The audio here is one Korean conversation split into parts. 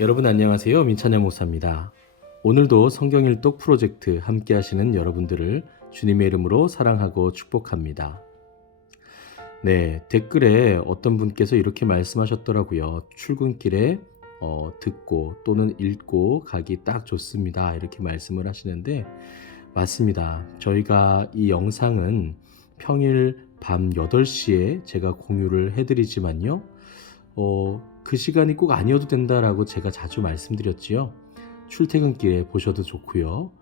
여러분 안녕하세요. 민찬양 목사입니다. 오늘도 성경일독 프로젝트 함께 하시는 여러분들을 주님의 이름으로 사랑하고 축복합니다. 네, 댓글에 어떤 분께서 이렇게 말씀하셨더라고요. 출근길에 듣고 또는 읽고 가기 딱 좋습니다. 이렇게 말씀을 하시는데 맞습니다. 저희가 이 영상은 평일 밤 8시에 제가 공유를 해드리지만요. 그 시간이 꼭 아니어도 된다라고 제가 자주 말씀드렸지요. 출퇴근길에 보셔도 좋고요.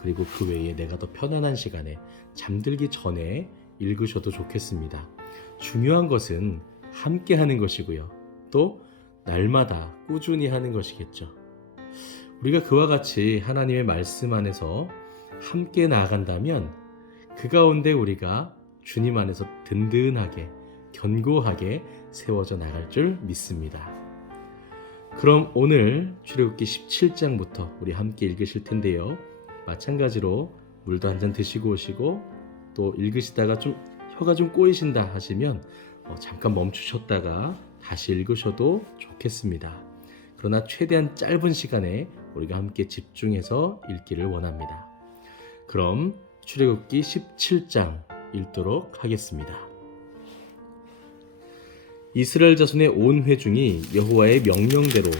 그리고 그 외에 내가 더 편안한 시간에 잠들기 전에 읽으셔도 좋겠습니다. 중요한 것은 함께 하는 것이고요. 또 날마다 꾸준히 하는 것이겠죠. 우리가 그와 같이 하나님의 말씀 안에서 함께 나아간다면 그 가운데 우리가 주님 안에서 든든하게 견고하게 세워져 나갈 줄 믿습니다. 그럼 오늘 출애굽기 17장부터 우리 함께 읽으실 텐데요. 마찬가지로 물도 한 잔 드시고 오시고 또 읽으시다가 좀 혀가 좀 꼬이신다 하시면 잠깐 멈추셨다가 다시 읽으셔도 좋겠습니다. 그러나 최대한 짧은 시간에 우리가 함께 집중해서 읽기를 원합니다. 그럼 출애굽기 17장 읽도록 하겠습니다. 이스라엘 자손의 온 회중이 여호와의 명령대로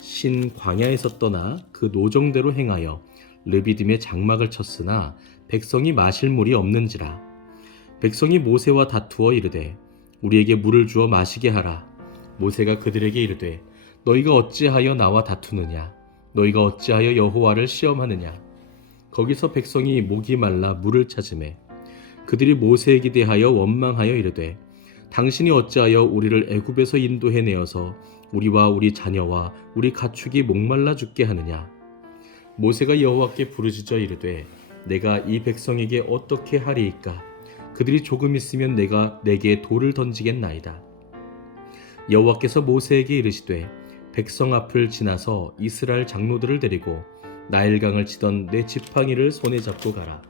신 광야에서 떠나 그 노정대로 행하여 르비딤의 장막을 쳤으나 백성이 마실 물이 없는지라. 백성이 모세와 다투어 이르되 우리에게 물을 주어 마시게 하라. 모세가 그들에게 이르되 너희가 어찌하여 나와 다투느냐? 너희가 어찌하여 여호와를 시험하느냐? 거기서 백성이 목이 말라 물을 찾으매 그들이 모세에게 대하여 원망하여 이르되 당신이 어찌하여 우리를 애굽에서 인도해 내어서 우리와 우리 자녀와 우리 가축이 목말라 죽게 하느냐? 모세가 여호와께 부르짖어 이르되 내가 이 백성에게 어떻게 하리이까? 그들이 조금 있으면 내가 내게 돌을 던지겠나이다. 여호와께서 모세에게 이르시되 백성 앞을 지나서 이스라엘 장로들을 데리고 나일강을 치던 내 지팡이를 손에 잡고 가라.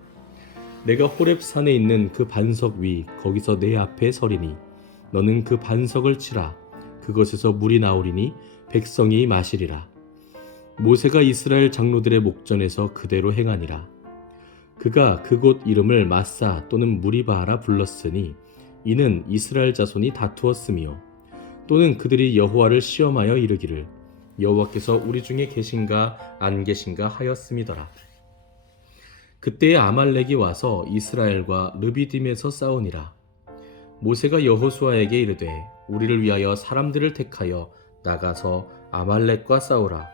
내가 호렙산에 있는 그 반석 위 거기서 내 앞에 서리니 너는 그 반석을 치라. 그것에서 물이 나오리니 백성이 마시리라. 모세가 이스라엘 장로들의 목전에서 그대로 행하니라. 그가 그곳 이름을 마사 또는 무리바하라 불렀으니 이는 이스라엘 자손이 다투었으며 또는 그들이 여호와를 시험하여 이르기를 여호와께서 우리 중에 계신가 안 계신가 하였음이더라. 그때에 아말렉이 와서 이스라엘과 르비딤에서 싸우니라. 모세가 여호수아에게 이르되 우리를 위하여 사람들을 택하여 나가서 아말렉과 싸우라.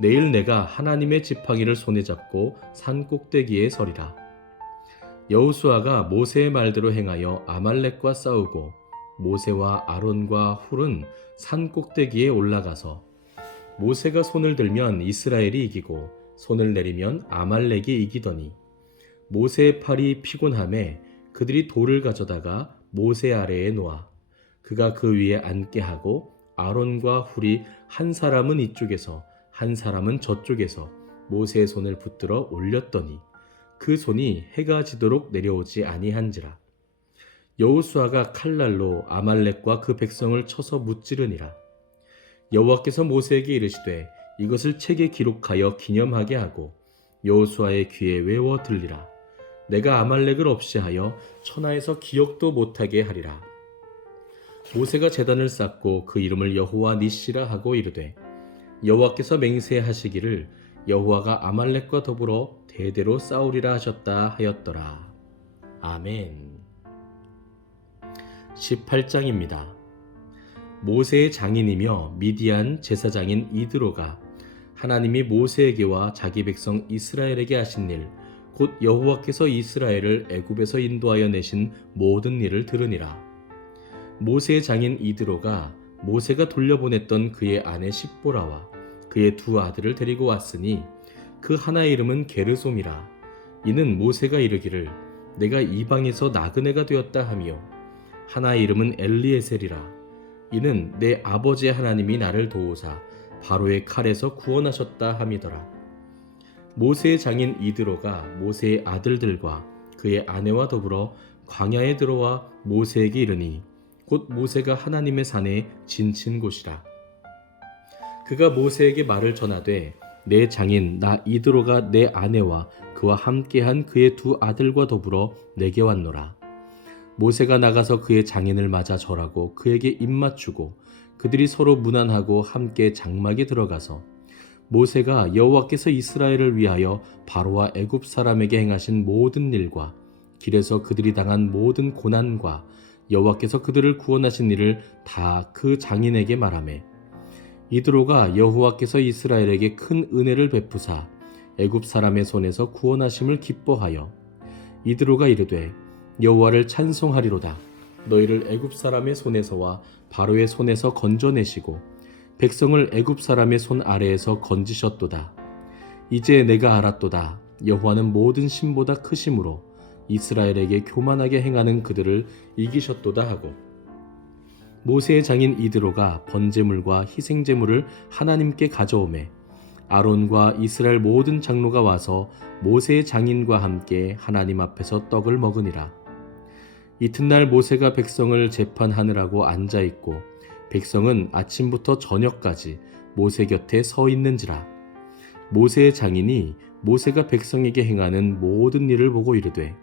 내일 내가 하나님의 지팡이를 손에 잡고 산 꼭대기에 서리라. 여호수아가 모세의 말대로 행하여 아말렉과 싸우고 모세와 아론과 훌은 산 꼭대기에 올라가서 모세가 손을 들면 이스라엘이 이기고 손을 내리면 아말렉이 이기더니 모세의 팔이 피곤함에 그들이 돌을 가져다가 모세 아래에 놓아 그가 그 위에 앉게 하고 아론과 훌이 한 사람은 이쪽에서 한 사람은 저쪽에서 모세의 손을 붙들어 올렸더니 그 손이 해가 지도록 내려오지 아니한지라. 여호수아가 칼날로 아말렉과 그 백성을 쳐서 무찌르니라. 여호와께서 모세에게 이르시되 이것을 책에 기록하여 기념하게 하고 여호수아의 귀에 외워 들리라. 내가 아말렉을 없이 하여 천하에서 기억도 못하게 하리라. 모세가 제단을 쌓고 그 이름을 여호와 니시라 하고 이르되 여호와께서 맹세하시기를 여호와가 아말렉과 더불어 대대로 싸우리라 하셨다 하였더라. 아멘. 18장입니다. 모세의 장인이며 미디안 제사장인 이드로가 하나님이 모세에게와 자기 백성 이스라엘에게 하신 일 곧 여호와께서 이스라엘을 애굽에서 인도하여 내신 모든 일을 들으니라. 모세의 장인 이드로가 모세가 돌려보냈던 그의 아내 십보라와 그의 두 아들을 데리고 왔으니 그 하나의 이름은 게르솜이라. 이는 모세가 이르기를 내가 이방에서 나그네가 되었다 하며 하나의 이름은 엘리에셀이라. 이는 내 아버지의 하나님이 나를 도우사 바로의 칼에서 구원하셨다 함이더라. 모세의 장인 이드로가 모세의 아들들과 그의 아내와 더불어 광야에 들어와 모세에게 이르니 곧 모세가 하나님의 산에 진친 곳이라. 그가 모세에게 말을 전하되 내 장인 나 이드로가 내 아내와 그와 함께한 그의 두 아들과 더불어 내게 왔노라. 모세가 나가서 그의 장인을 맞아 절하고 그에게 입맞추고 그들이 서로 문안하고 함께 장막에 들어가서 모세가 여호와께서 이스라엘을 위하여 바로와 애굽 사람에게 행하신 모든 일과 길에서 그들이 당한 모든 고난과 여호와께서 그들을 구원하신 일을 다 그 장인에게 말하매 이드로가 여호와께서 이스라엘에게 큰 은혜를 베푸사 애굽 사람의 손에서 구원하심을 기뻐하여 이드로가 이르되 여호와를 찬송하리로다. 너희를 애굽 사람의 손에서와 바로의 손에서 건져내시고 백성을 애굽 사람의 손 아래에서 건지셨도다. 이제 내가 알았도다. 여호와는 모든 신보다 크심으로 이스라엘에게 교만하게 행하는 그들을 이기셨도다 하고 모세의 장인 이드로가 번제물과 희생제물을 하나님께 가져오매 아론과 이스라엘 모든 장로가 와서 모세의 장인과 함께 하나님 앞에서 떡을 먹으니라. 이튿날 모세가 백성을 재판하느라고 앉아있고 백성은 아침부터 저녁까지 모세 곁에 서 있는지라. 모세의 장인이 모세가 백성에게 행하는 모든 일을 보고 이르되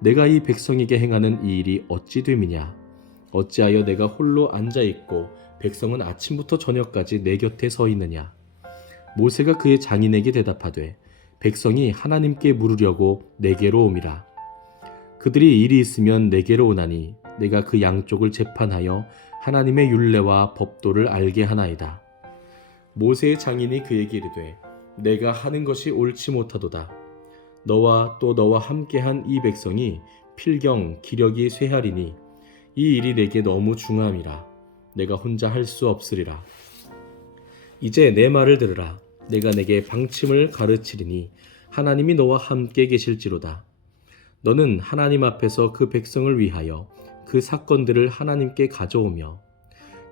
내가 이 백성에게 행하는 이 일이 어찌 됨이냐. 어찌하여 내가 홀로 앉아있고 백성은 아침부터 저녁까지 내 곁에 서 있느냐. 모세가 그의 장인에게 대답하되 백성이 하나님께 물으려고 내게로 옴이라. 그들이 일이 있으면 내게로 오나니 내가 그 양쪽을 재판하여 하나님의 율례와 법도를 알게 하나이다. 모세의 장인이 그에게 이르되 내가 하는 것이 옳지 못하도다. 너와 또 너와 함께한 이 백성이 필경 기력이 쇠하리니 이 일이 내게 너무 중함이라. 내가 혼자 할 수 없으리라. 이제 내 말을 들으라. 내가 내게 방침을 가르치리니 하나님이 너와 함께 계실지로다. 너는 하나님 앞에서 그 백성을 위하여 그 사건들을 하나님께 가져오며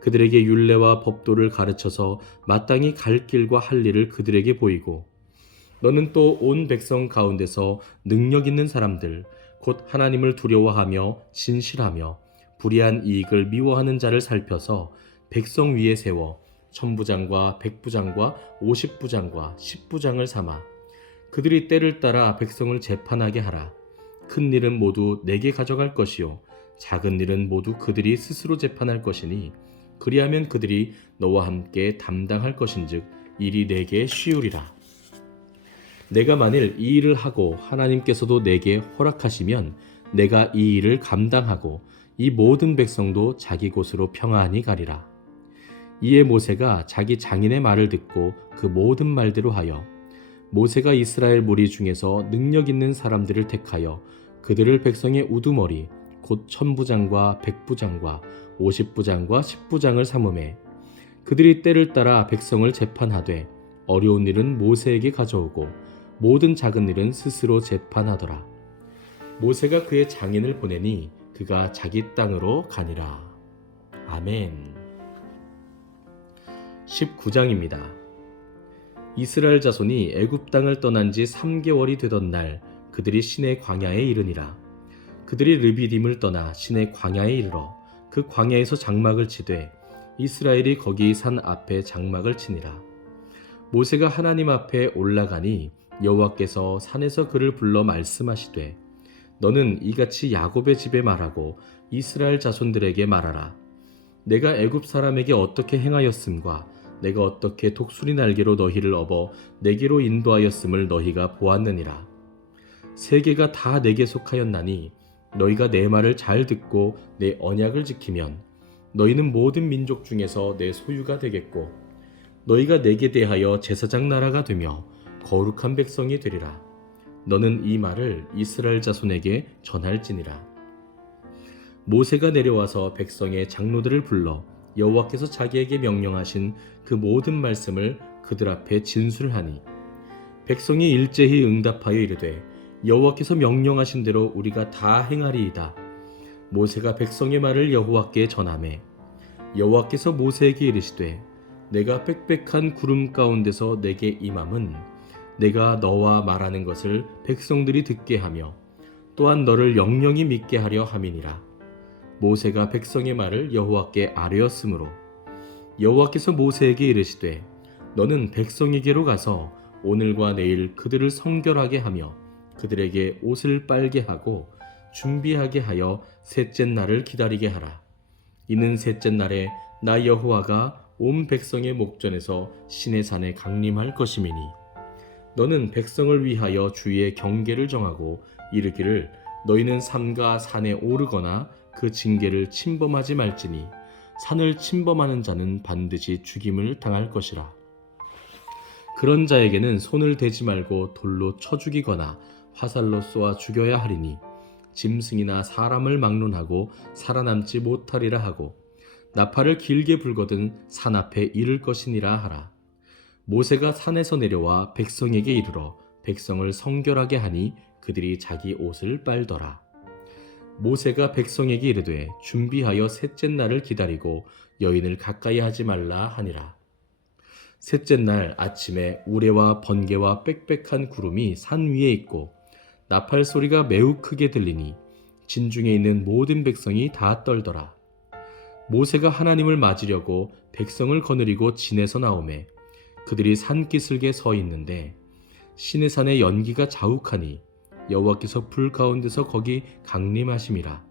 그들에게 율례와 법도를 가르쳐서 마땅히 갈 길과 할 일을 그들에게 보이고 너는 또 온 백성 가운데서 능력 있는 사람들 곧 하나님을 두려워하며 진실하며 불의한 이익을 미워하는 자를 살펴서 백성 위에 세워 천부장과 백부장과 50부장과 10부장을 삼아 그들이 때를 따라 백성을 재판하게 하라. 큰 일은 모두 내게 가져갈 것이요 작은 일은 모두 그들이 스스로 재판할 것이니 그리하면 그들이 너와 함께 담당할 것인즉 일이 내게 쉬우리라. 내가 만일 이 일을 하고 하나님께서도 내게 허락하시면 내가 이 일을 감당하고 이 모든 백성도 자기 곳으로 평안히 가리라. 이에 모세가 자기 장인의 말을 듣고 그 모든 말대로 하여 모세가 이스라엘 무리 중에서 능력 있는 사람들을 택하여 그들을 백성의 우두머리 곧 천부장과 백부장과 50부장과 10부장을 삼음해 그들이 때를 따라 백성을 재판하되 어려운 일은 모세에게 가져오고 모든 작은 일은 스스로 재판하더라. 모세가 그의 장인을 보내니 그가 자기 땅으로 가니라. 아멘. 19장입니다. 이스라엘 자손이 애굽 땅을 떠난 지 3개월이 되던 날 그들이 시내 광야에 이르니라. 그들이 르비딤을 떠나 시내 광야에 이르러 그 광야에서 장막을 치되 이스라엘이 거기 산 앞에 장막을 치니라. 모세가 하나님 앞에 올라가니 여호와께서 산에서 그를 불러 말씀하시되 너는 이같이 야곱의 집에 말하고 이스라엘 자손들에게 말하라. 내가 애굽 사람에게 어떻게 행하였음과 내가 어떻게 독수리 날개로 너희를 업어 내게로 인도하였음을 너희가 보았느니라. 세계가 다 내게 속하였나니 너희가 내 말을 잘 듣고 내 언약을 지키면 너희는 모든 민족 중에서 내 소유가 되겠고 너희가 내게 대하여 제사장 나라가 되며 거룩한 백성이 되리라. 너는 이 말을 이스라엘 자손에게 전할지니라. 모세가 내려와서 백성의 장로들을 불러 여호와께서 자기에게 명령하신 그 모든 말씀을 그들 앞에 진술하니 백성이 일제히 응답하여 이르되 여호와께서 명령하신 대로 우리가 다 행하리이다. 모세가 백성의 말을 여호와께 전하매 여호와께서 모세에게 이르시되 내가 빽빽한 구름 가운데서 내게 임함은 내가 너와 말하는 것을 백성들이 듣게 하며 또한 너를 영영히 믿게 하려 함이니라. 모세가 백성의 말을 여호와께 아뢰었으므로 여호와께서 모세에게 이르시되 너는 백성에게로 가서 오늘과 내일 그들을 성결하게 하며 그들에게 옷을 빨게 하고 준비하게 하여 셋째 날을 기다리게 하라. 이는 셋째 날에 나 여호와가 온 백성의 목전에서 시내 산에 강림할 것임이니 너는 백성을 위하여 주의 경계를 정하고 이르기를 너희는 삼가 산에 오르거나 그 징계를 침범하지 말지니 산을 침범하는 자는 반드시 죽임을 당할 것이라. 그런 자에게는 손을 대지 말고 돌로 쳐 죽이거나 화살로 쏘아 죽여야 하리니 짐승이나 사람을 막론하고 살아남지 못하리라 하고 나팔을 길게 불거든 산 앞에 이를 것이니라 하라. 모세가 산에서 내려와 백성에게 이르러 백성을 성결하게 하니 그들이 자기 옷을 빨더라. 모세가 백성에게 이르되 준비하여 셋째 날을 기다리고 여인을 가까이 하지 말라 하니라. 셋째 날 아침에 우레와 번개와 빽빽한 구름이 산 위에 있고 나팔 소리가 매우 크게 들리니 진중에 있는 모든 백성이 다 떨더라. 모세가 하나님을 맞으려고 백성을 거느리고 진에서 나오매 그들이 산기슭에 서 있는데 시내산의 연기가 자욱하니 여호와께서 불 가운데서 거기 강림하심이라.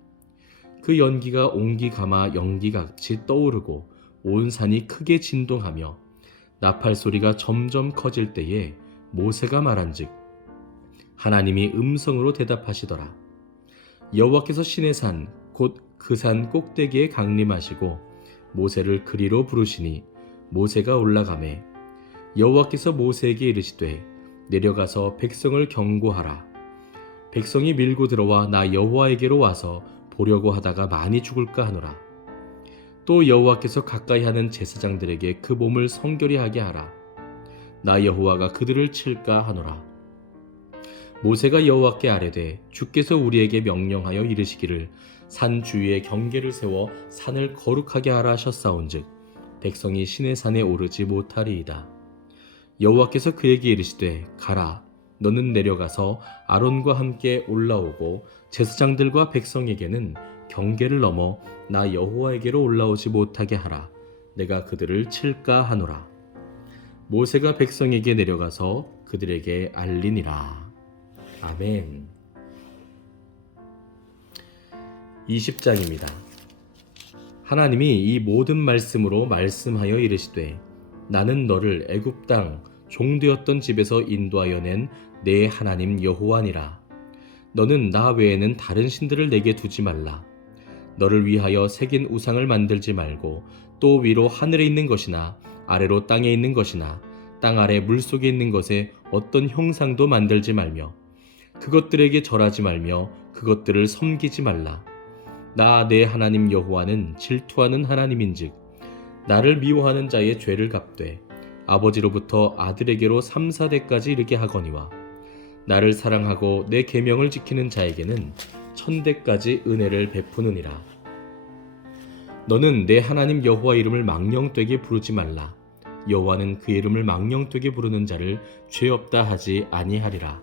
그 연기가 옹기 가마 연기같이 떠오르고 온 산이 크게 진동하며 나팔 소리가 점점 커질 때에 모세가 말한즉 하나님이 음성으로 대답하시더라. 여호와께서 시내산 곧 그 산 꼭대기에 강림하시고 모세를 그리로 부르시니 모세가 올라가매 여호와께서 모세에게 이르시되 내려가서 백성을 경고하라. 백성이 밀고 들어와 나 여호와에게로 와서 보려고 하다가 많이 죽을까 하노라. 또 여호와께서 가까이 하는 제사장들에게 그 몸을 성결히 하게 하라. 나 여호와가 그들을 칠까 하노라. 모세가 여호와께 아뢰되 주께서 우리에게 명령하여 이르시기를 산 주위에 경계를 세워 산을 거룩하게 하라 하셨사온즉 백성이 시내산에 오르지 못하리이다. 여호와께서 그에게 이르시되 가라. 너는 내려가서 아론과 함께 올라오고 제사장들과 백성에게는 경계를 넘어 나 여호와에게로 올라오지 못하게 하라. 내가 그들을 칠까 하노라. 모세가 백성에게 내려가서 그들에게 알리니라. 아멘. 20장입니다. 하나님이 이 모든 말씀으로 말씀하여 이르시되 나는 너를 애굽 땅 종되었던 집에서 인도하여 낸 내 하나님 여호와니라. 너는 나 외에는 다른 신들을 내게 두지 말라. 너를 위하여 새긴 우상을 만들지 말고 또 위로 하늘에 있는 것이나 아래로 땅에 있는 것이나 땅 아래 물속에 있는 것에 어떤 형상도 만들지 말며 그것들에게 절하지 말며 그것들을 섬기지 말라. 나 내 하나님 여호와는 질투하는 하나님인즉 나를 미워하는 자의 죄를 갚되 아버지로부터 아들에게로 3, 4대까지 이르게 하거니와 나를 사랑하고 내 계명을 지키는 자에게는 1000대까지 은혜를 베푸느니라. 너는 내 하나님 여호와 이름을 망령되게 부르지 말라. 여호와는 그 이름을 망령되게 부르는 자를 죄 없다 하지 아니하리라.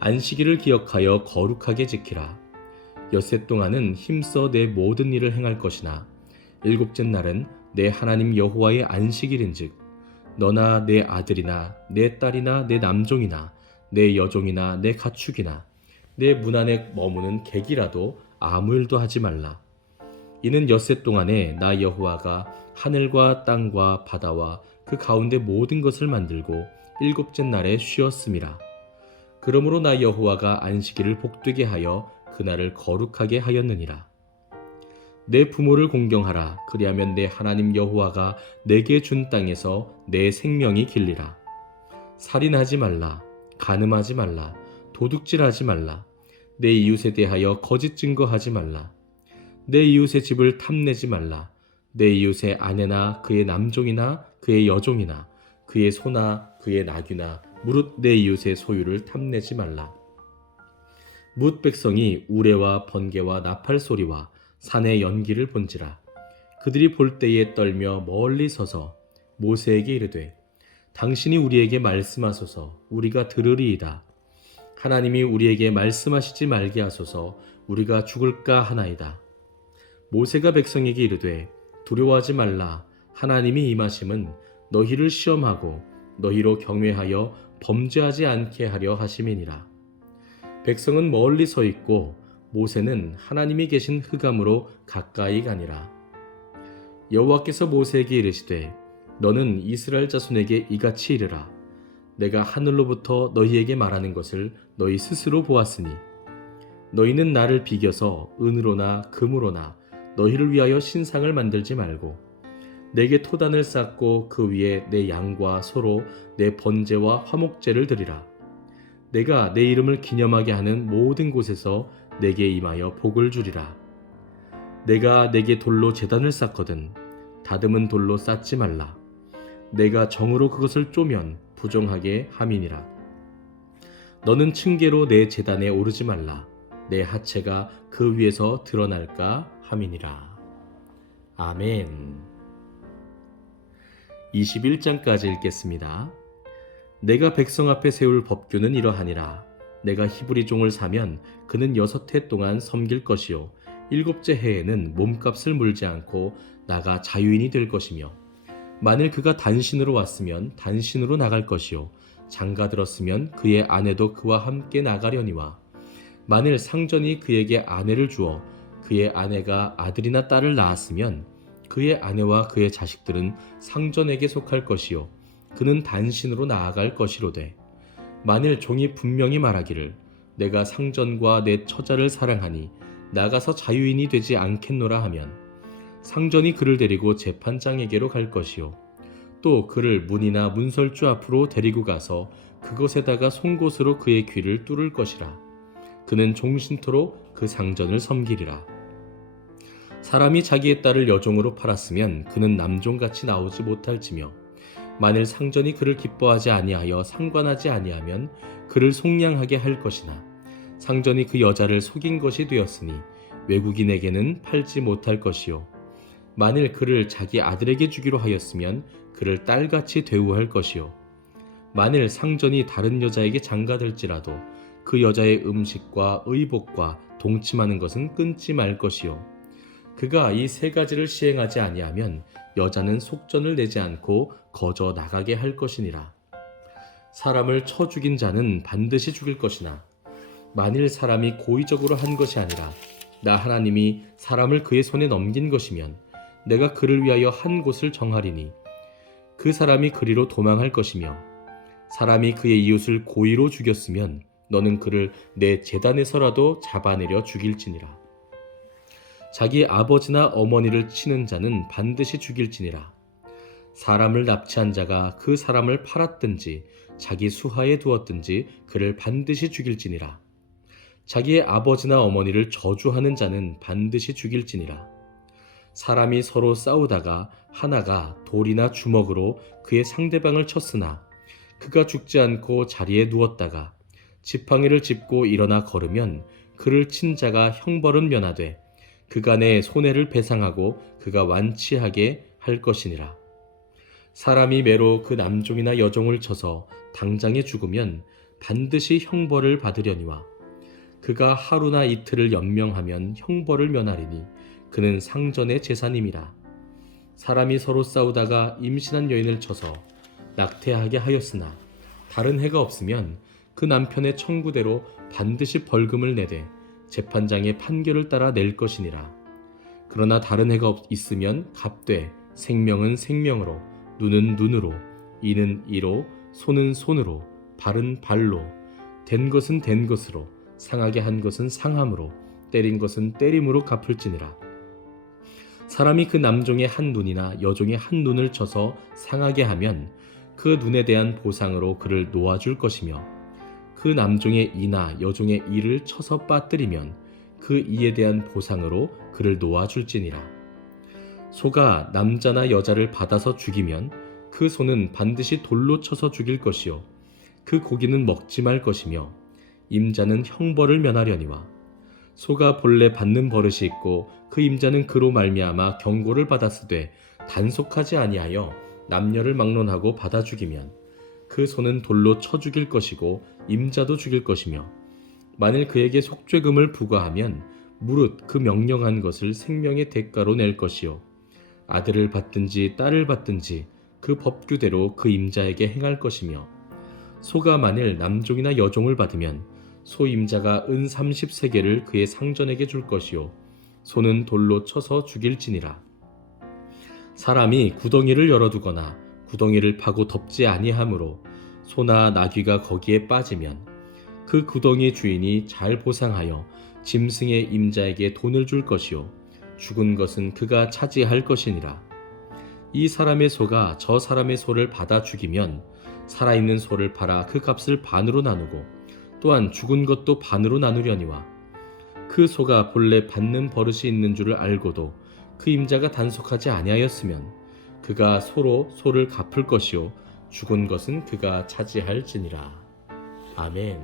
안식일을 기억하여 거룩하게 지키라. 엿새 동안은 힘써 내 모든 일을 행할 것이나 일곱째 날은 내 하나님 여호와의 안식일인즉 너나 내 아들이나 내 딸이나 내 남종이나 내 여종이나 내 가축이나 내 문 안에 머무는 객이라도 아무 일도 하지 말라. 이는 엿새 동안에 나 여호와가 하늘과 땅과 바다와 그 가운데 모든 것을 만들고 일곱째 날에 쉬었음이라. 그러므로 나 여호와가 안식일을 복되게 하여 그날을 거룩하게 하였느니라. 내 부모를 공경하라. 그리하면 내 하나님 여호와가 내게 준 땅에서 내 생명이 길리라. 살인하지 말라. 간음하지 말라. 도둑질하지 말라. 내 이웃에 대하여 거짓 증거하지 말라. 내 이웃의 집을 탐내지 말라. 내 이웃의 아내나 그의 남종이나 그의 여종이나 그의 소나 그의 나귀나 무릇 내 이웃의 소유를 탐내지 말라. 뭇 백성이 우레와 번개와 나팔 소리와 산의 연기를 본지라. 그들이 볼 때에 떨며 멀리 서서 모세에게 이르되 당신이 우리에게 말씀하소서. 우리가 들으리이다. 하나님이 우리에게 말씀하시지 말게 하소서. 우리가 죽을까 하나이다. 모세가 백성에게 이르되 두려워하지 말라. 하나님이 임하심은 너희를 시험하고 너희로 경외하여 범죄하지 않게 하려 하심이니라. 백성은 멀리 서 있고 모세는 하나님이 계신 흑암으로 가까이 가니라. 여호와께서 모세에게 이르시되 너는 이스라엘 자손에게 이같이 이르라. 내가 하늘로부터 너희에게 말하는 것을 너희 스스로 보았으니 너희는 나를 비겨서 은으로나 금으로나 너희를 위하여 신상을 만들지 말고 내게 토단을 쌓고 그 위에 내 양과 소로 내 번제와 화목제를 드리라. 내가 내 이름을 기념하게 하는 모든 곳에서 내게 임하여 복을 주리라. 내가 내게 돌로 제단을 쌓거든 다듬은 돌로 쌓지 말라. 내가 정으로 그것을 쪼면 부정하게 함이니라. 너는 층계로 내 제단에 오르지 말라. 내 하체가 그 위에서 드러날까 함이니라. 아멘. 21장까지 읽겠습니다. 내가 백성 앞에 세울 법규는 이러하니라. 내가 히브리 종을 사면 그는 6해 동안 섬길 것이요 7째 해에는 몸값을 물지 않고 나가 자유인이 될 것이며 만일 그가 단신으로 왔으면 단신으로 나갈 것이요 장가 들었으면 그의 아내도 그와 함께 나가려니와 만일 상전이 그에게 아내를 주어 그의 아내가 아들이나 딸을 낳았으면 그의 아내와 그의 자식들은 상전에게 속할 것이요 그는 단신으로 나아갈 것이로되 만일 종이 분명히 말하기를 내가 상전과 내 처자를 사랑하니 나가서 자유인이 되지 않겠노라 하면 상전이 그를 데리고 재판장에게로 갈 것이요 또 그를 문이나 문설주 앞으로 데리고 가서 그것에다가 송곳으로 그의 귀를 뚫을 것이라. 그는 종신토록 그 상전을 섬기리라. 사람이 자기의 딸을 여종으로 팔았으면 그는 남종같이 나오지 못할지며 만일 상전이 그를 기뻐하지 아니하여 상관하지 아니하면 그를 속량하게 할 것이나 상전이 그 여자를 속인 것이 되었으니 외국인에게는 팔지 못할 것이요 만일 그를 자기 아들에게 주기로 하였으면 그를 딸같이 대우할 것이요 만일 상전이 다른 여자에게 장가들지라도 그 여자의 음식과 의복과 동침하는 것은 끊지 말 것이요 그가 이 3가지를 시행하지 아니하면 여자는 속전을 내지 않고 거저 나가게 할 것이니라. 사람을 쳐 죽인 자는 반드시 죽일 것이나 만일 사람이 고의적으로 한 것이 아니라 나 하나님이 사람을 그의 손에 넘긴 것이면 내가 그를 위하여 한 곳을 정하리니 그 사람이 그리로 도망할 것이며 사람이 그의 이웃을 고의로 죽였으면 너는 그를 내 제단에서라도 잡아내려 죽일지니라. 자기 아버지나 어머니를 치는 자는 반드시 죽일지니라. 사람을 납치한 자가 그 사람을 팔았든지 자기 수하에 두었든지 그를 반드시 죽일지니라. 자기의 아버지나 어머니를 저주하는 자는 반드시 죽일지니라. 사람이 서로 싸우다가 하나가 돌이나 주먹으로 그의 상대방을 쳤으나 그가 죽지 않고 자리에 누웠다가 지팡이를 짚고 일어나 걸으면 그를 친 자가 형벌은 면하되 그가 내 손해를 배상하고 그가 완치하게 할 것이니라. 사람이 매로 그 남종이나 여종을 쳐서 당장에 죽으면 반드시 형벌을 받으려니와 그가 하루나 이틀을 연명하면 형벌을 면하리니 그는 상전의 재산임이라. 사람이 서로 싸우다가 임신한 여인을 쳐서 낙태하게 하였으나 다른 해가 없으면 그 남편의 청구대로 반드시 벌금을 내되 재판장의 판결을 따라 낼 것이니라. 그러나 다른 해가 있으면 값되 생명은 생명으로 눈은 눈으로 이는 이로 손은 손으로 발은 발로 된 것은 된 것으로 상하게 한 것은 상함으로 때린 것은 때림으로 갚을지니라. 사람이 그 남종의 한 눈이나 여종의 한 눈을 쳐서 상하게 하면 그 눈에 대한 보상으로 그를 놓아줄 것이며 그 남종의 이나 여종의 이를 쳐서 빠뜨리면 그 이에 대한 보상으로 그를 놓아줄지니라. 소가 남자나 여자를 받아서 죽이면 그 소는 반드시 돌로 쳐서 죽일 것이요 그 고기는 먹지 말 것이며 임자는 형벌을 면하려니와 소가 본래 받는 버릇이 있고 그 임자는 그로 말미암아 경고를 받았으되 단속하지 아니하여 남녀를 막론하고 받아 죽이면 그 소는 돌로 쳐 죽일 것이고 임자도 죽일 것이며 만일 그에게 속죄금을 부과하면 무릇 그 명령한 것을 생명의 대가로 낼 것이요 아들을 받든지 딸을 받든지 그 법규대로 그 임자에게 행할 것이며 소가 만일 남종이나 여종을 받으면 소 임자가 은 30세겔을 그의 상전에게 줄 것이요 소는 돌로 쳐서 죽일지니라. 사람이 구덩이를 열어두거나 구덩이를 파고 덮지 아니하므로 소나 나귀가 거기에 빠지면 그 구덩이 주인이 잘 보상하여 짐승의 임자에게 돈을 줄 것이요 죽은 것은 그가 차지할 것이니라. 이 사람의 소가 저 사람의 소를 받아 죽이면 살아있는 소를 팔아 그 값을 반으로 나누고 또한 죽은 것도 반으로 나누려니와 그 소가 본래 받는 버릇이 있는 줄을 알고도 그 임자가 단속하지 아니하였으면 그가 소로 소를 갚을 것이요 죽은 것은 그가 차지할지니라. 아멘.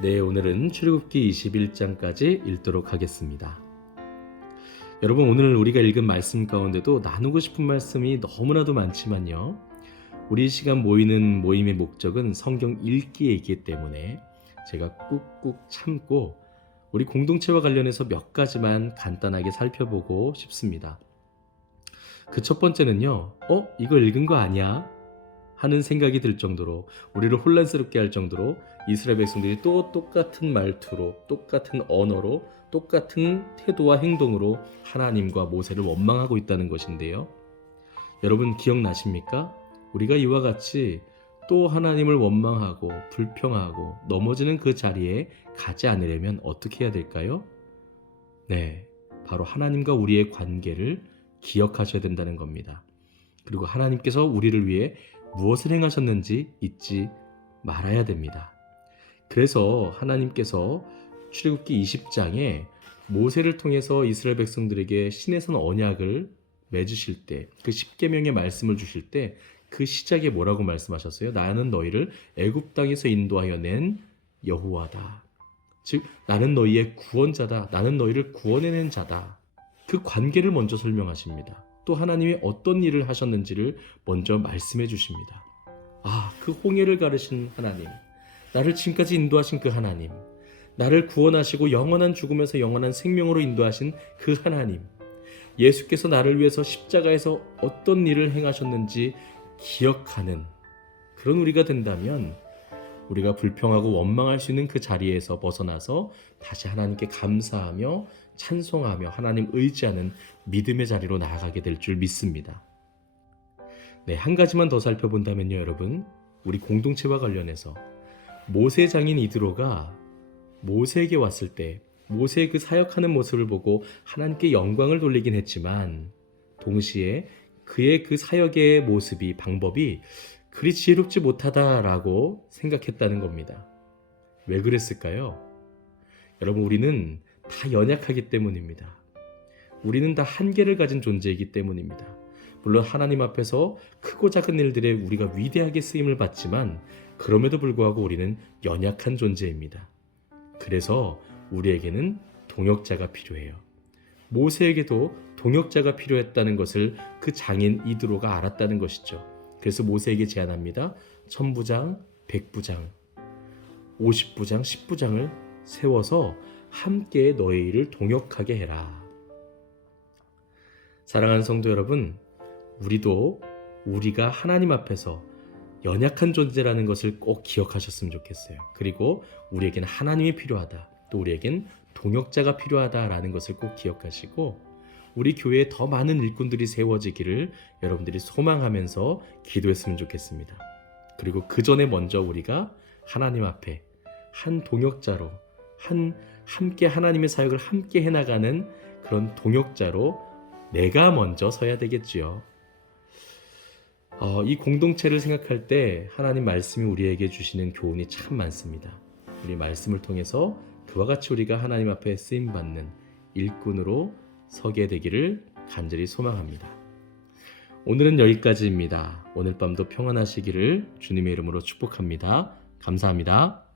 네, 오늘은 출애굽기 21장까지 읽도록 하겠습니다. 여러분, 오늘 우리가 읽은 말씀 가운데도 나누고 싶은 말씀이 너무나도 많지만요, 우리 시간 모이는 모임의 목적은 성경 읽기이기 때문에 제가 꾹꾹 참고 우리 공동체와 관련해서 몇 가지만 간단하게 살펴보고 싶습니다. 그 첫 번째는요, 이거 읽은 거 아니야? 하는 생각이 들 정도로, 우리를 혼란스럽게 할 정도로 이스라엘 백성들이 또 똑같은 말투로, 똑같은 언어로, 똑같은 태도와 행동으로 하나님과 모세를 원망하고 있다는 것인데요. 여러분 기억나십니까? 우리가 이와 같이 또 하나님을 원망하고 불평하고 넘어지는 그 자리에 가지 않으려면 어떻게 해야 될까요? 네, 바로 하나님과 우리의 관계를 기억하셔야 된다는 겁니다. 그리고 하나님께서 우리를 위해 무엇을 행하셨는지 잊지 말아야 됩니다. 그래서 하나님께서 출애굽기 20장에 모세를 통해서 이스라엘 백성들에게 신의 언약을 맺으실 때, 그 10계명의 말씀을 주실 때 그 시작에 뭐라고 말씀하셨어요? 나는 너희를 애굽 땅에서 인도하여 낸 여호와다. 즉 나는 너희의 구원자다. 나는 너희를 구원해낸 자다. 그 관계를 먼저 설명하십니다. 또 하나님이 어떤 일을 하셨는지를 먼저 말씀해 주십니다. 그 홍해를 가르신 하나님, 나를 지금까지 인도하신 그 하나님, 나를 구원하시고 영원한 죽음에서 영원한 생명으로 인도하신 그 하나님, 예수께서 나를 위해서 십자가에서 어떤 일을 행하셨는지 기억하는 그런 우리가 된다면 우리가 불평하고 원망할 수 있는 그 자리에서 벗어나서 다시 하나님께 감사하며 찬송하며 하나님 의지하는 믿음의 자리로 나아가게 될 줄 믿습니다. 네, 한 가지만 더 살펴본다면요, 여러분, 우리 공동체와 관련해서 모세 장인 이드로가 모세에게 왔을 때 모세의 그 사역하는 모습을 보고 하나님께 영광을 돌리긴 했지만 동시에 그의 그 사역의 모습이, 방법이 그리 지혜롭지 못하다라고 생각했다는 겁니다. 왜 그랬을까요? 여러분, 우리는 다 연약하기 때문입니다. 우리는 다 한계를 가진 존재이기 때문입니다. 물론 하나님 앞에서 크고 작은 일들에 우리가 위대하게 쓰임을 받지만 그럼에도 불구하고 우리는 연약한 존재입니다. 그래서 우리에게는 동역자가 필요해요. 모세에게도 동역자가 필요했다는 것을 그 장인 이드로가 알았다는 것이죠. 그래서 모세에게 제안합니다. 1000부장, 100부장, 50부장, 10부장을 세워서 함께 너의 일을 동역하게 해라. 사랑하는 성도 여러분, 우리도 우리가 하나님 앞에서 연약한 존재라는 것을 꼭 기억하셨으면 좋겠어요. 그리고 우리에게는 하나님이 필요하다. 또 우리에겐 동역자가 필요하다라는 것을 꼭 기억하시고 우리 교회에 더 많은 일꾼들이 세워지기를 여러분들이 소망하면서 기도했으면 좋겠습니다. 그리고 그 전에 먼저 우리가 하나님 앞에 한 동역자로 함께 하나님의 사역을 함께 해나가는 그런 동역자로 내가 먼저 서야 되겠지요. 이 공동체를 생각할 때 하나님 말씀이 우리에게 주시는 교훈이 참 많습니다. 우리 말씀을 통해서 그와 같이 우리가 하나님 앞에 쓰임받는 일꾼으로 서게 되기를 간절히 소망합니다. 오늘은 여기까지입니다. 오늘 밤도 평안하시기를 주님의 이름으로 축복합니다. 감사합니다.